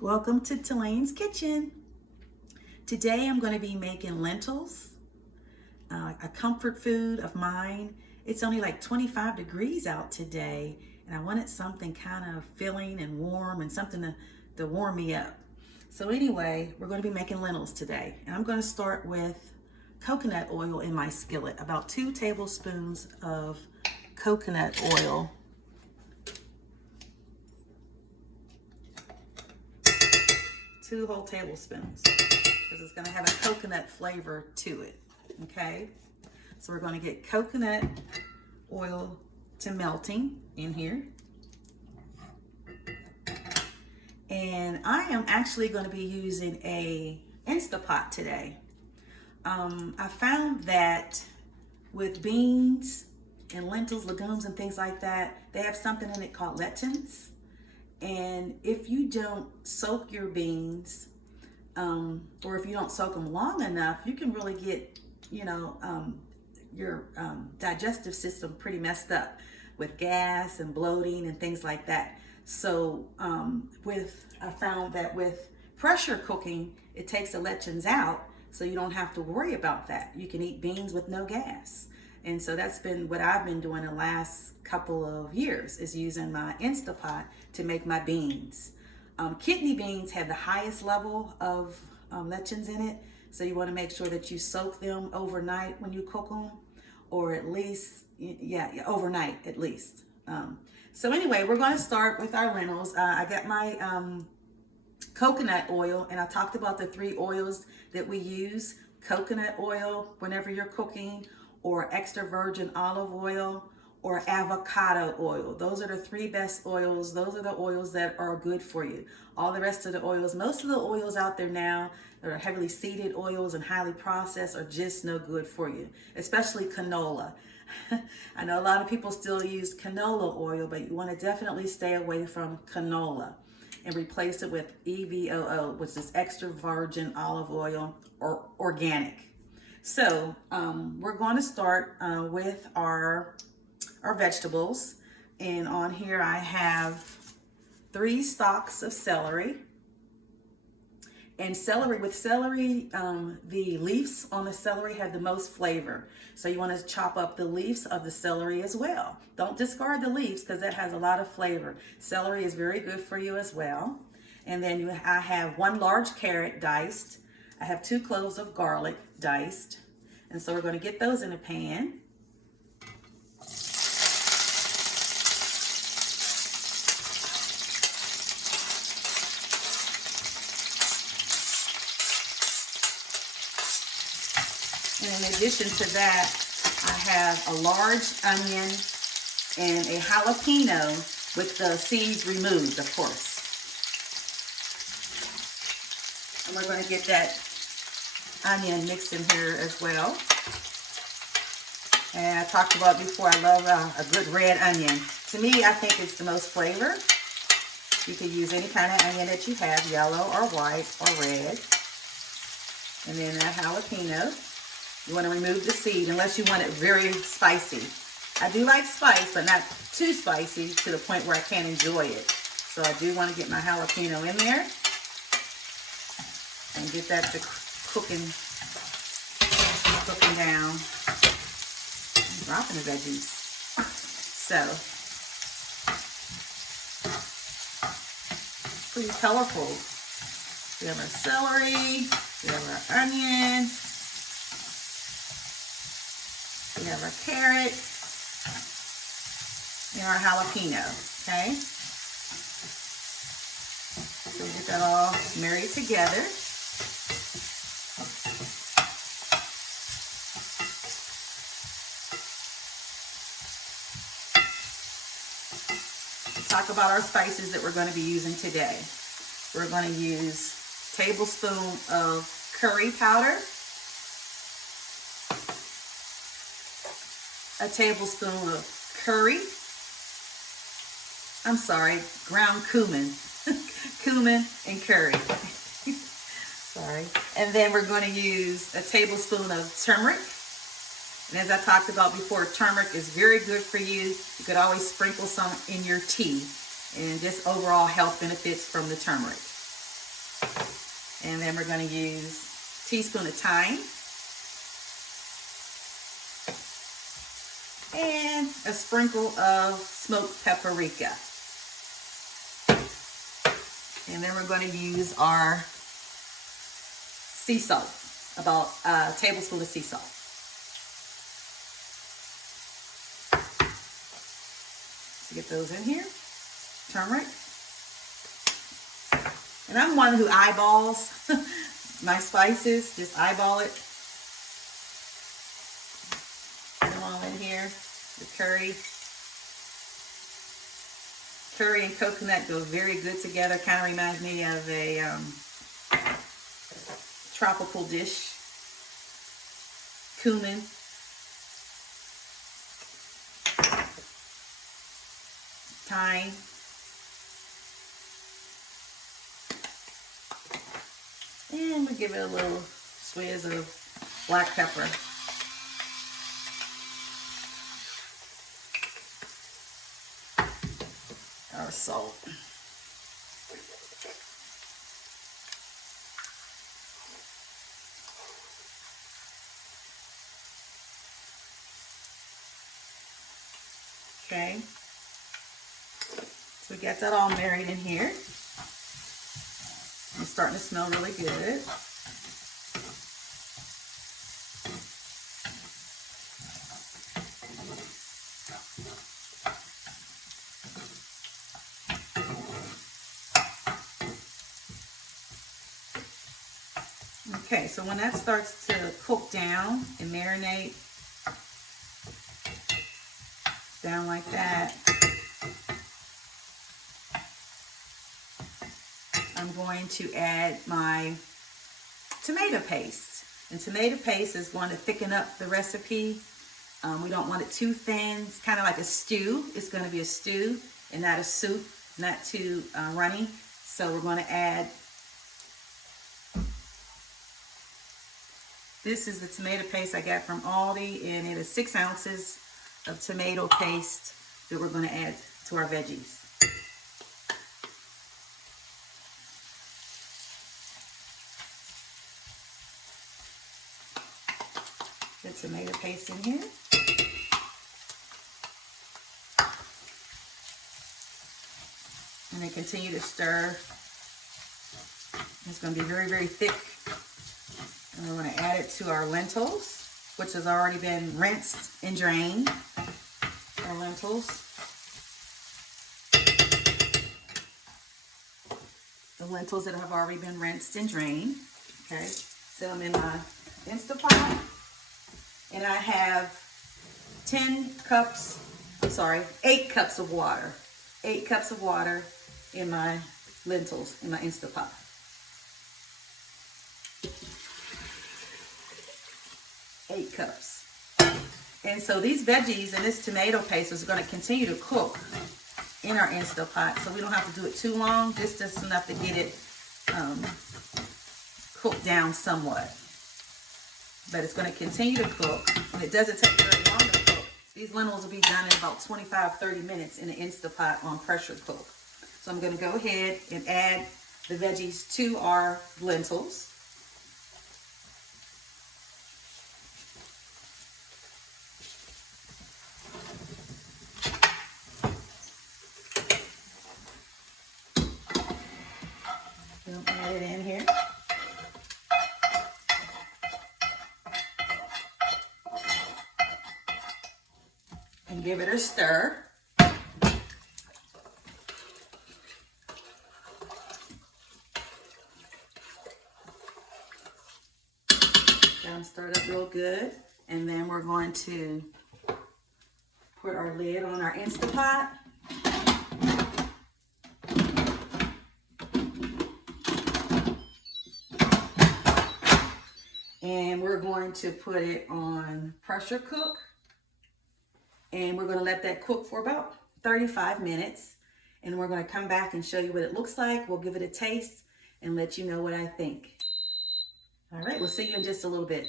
Welcome to Talaine's Kitchen. Today I'm going to be making lentils, a comfort food of mine. It's only like 25 degrees out today, and I wanted something kind of filling and warm and something to warm me up. So anyway, we're going to be making lentils today, and I'm going to start with coconut oil in my skillet, about 2 tablespoons of coconut oil. 2 whole tablespoons, because it's going to have a coconut flavor to it. Okay, so we're going to get coconut oil to melting in here, and I am actually going to be using a Instapot today. I found that with beans and lentils, legumes, and things like that, they have something in it called lectins. And if you don't soak your beans, or if you don't soak them long enough, you can really get, your digestive system pretty messed up with gas and bloating and things like that. So I found that with pressure cooking, it takes the lectins out, so you don't have to worry about that. You can eat beans with no gas. And so that's been what I've been doing the last couple of years, is using my Instapot to make my beans. Kidney beans have the highest level of lectins in it, so you want to make sure that you soak them overnight when you cook them, or at least, overnight at least. So anyway, we're going to start with our lentils. I got my coconut oil, and I talked about the 3 oils that we use: coconut oil whenever you're cooking, or extra virgin olive oil, or avocado oil. Those are the 3 best oils. Those are the oils that are good for you. All the rest of the oils, most of the oils out there now that are heavily seeded oils and highly processed, are just no good for you, especially canola. I know a lot of people still use canola oil, but you want to definitely stay away from canola and replace it with EVOO, which is extra virgin olive oil, or organic. So we're going to start with our vegetables. And on here I have 3 stalks of celery. And with celery, the leaves on the celery have the most flavor. So you want to chop up the leaves of the celery as well. Don't discard the leaves, because that has a lot of flavor. Celery is very good for you as well. And then I have 1 large carrot diced. I have 2 cloves of garlic diced. And so we're going to get those in a pan. And in addition to that, I have a large onion and a jalapeno with the seeds removed, of course. And we're going to get that onion mixed in here as well. And I talked about before, I love a good red onion. To me, I think it's the most flavor. You could use any kind of onion that you have, yellow or white or red. And then that jalapeno. You want to remove the seed unless you want it very spicy. I do like spice, but not too spicy to the point where I can't enjoy it. So I do want to get my jalapeno in there and get that to cooking down. I'm dropping the veggies. So, pretty colorful. We have our celery, we have our onion, we have our carrot, and our jalapeno, okay? So we get that all married together. Let's talk about our spices that we're going to be using today. We're going to use a tablespoon of curry powder, a tablespoon of ground cumin. Cumin and curry. Sorry. And then we're going to use a tablespoon of turmeric. And as I talked about before, turmeric is very good for you. You could always sprinkle some in your tea, and just overall health benefits from the turmeric. And then we're going to use a teaspoon of thyme and a sprinkle of smoked paprika. And then we're going to use our sea salt, about a tablespoon of sea salt. So get those in here. Turmeric. And I'm one who eyeballs my spices. Just eyeball it. Put them all in here. The curry. Curry and coconut go very good together. Kind of reminds me of a tropical dish. Cumin. Thyme. And we give it a little swizz of black pepper. Our salt. Okay. So we got that all married in here. It's starting to smell really good. Okay, so when that starts to cook down and marinate down like that, I'm going to add my tomato paste. And tomato paste is going to thicken up the recipe. We don't want it too thin. It's kind of like a stew. It's going to be a stew and not a soup, not too runny. So we're going to add, this is the tomato paste I got from Aldi, and it is 6 ounces of tomato paste that we're going to add to our veggies. The tomato paste in here. And then continue to stir. It's going to be very, very thick. And we're going to add it to our lentils, which has already been rinsed and drained. Our lentils. The lentils that have already been rinsed and drained. Okay, so I'm in my Instapot. And I have 8 cups of water. 8 cups of water in my lentils, in my Instapot. Eight cups. And so these veggies and this tomato paste is going to continue to cook in our Instapot. So we don't have to do it too long. Just enough to get it cooked down somewhat. But it's going to continue to cook, and it doesn't take very long to cook. These lentils will be done in about 25-30 minutes in the Instapot on pressure cook. So I'm going to go ahead and add the veggies to our lentils. Add it in here. And give it a stir. Stir it up real good. And then we're going to put our lid on our Instapot. And we're going to put it on pressure cook. And we're going to let that cook for about 35 minutes. And we're going to come back and show you what it looks like. We'll give it a taste and let you know what I think. All right, we'll see you in just a little bit.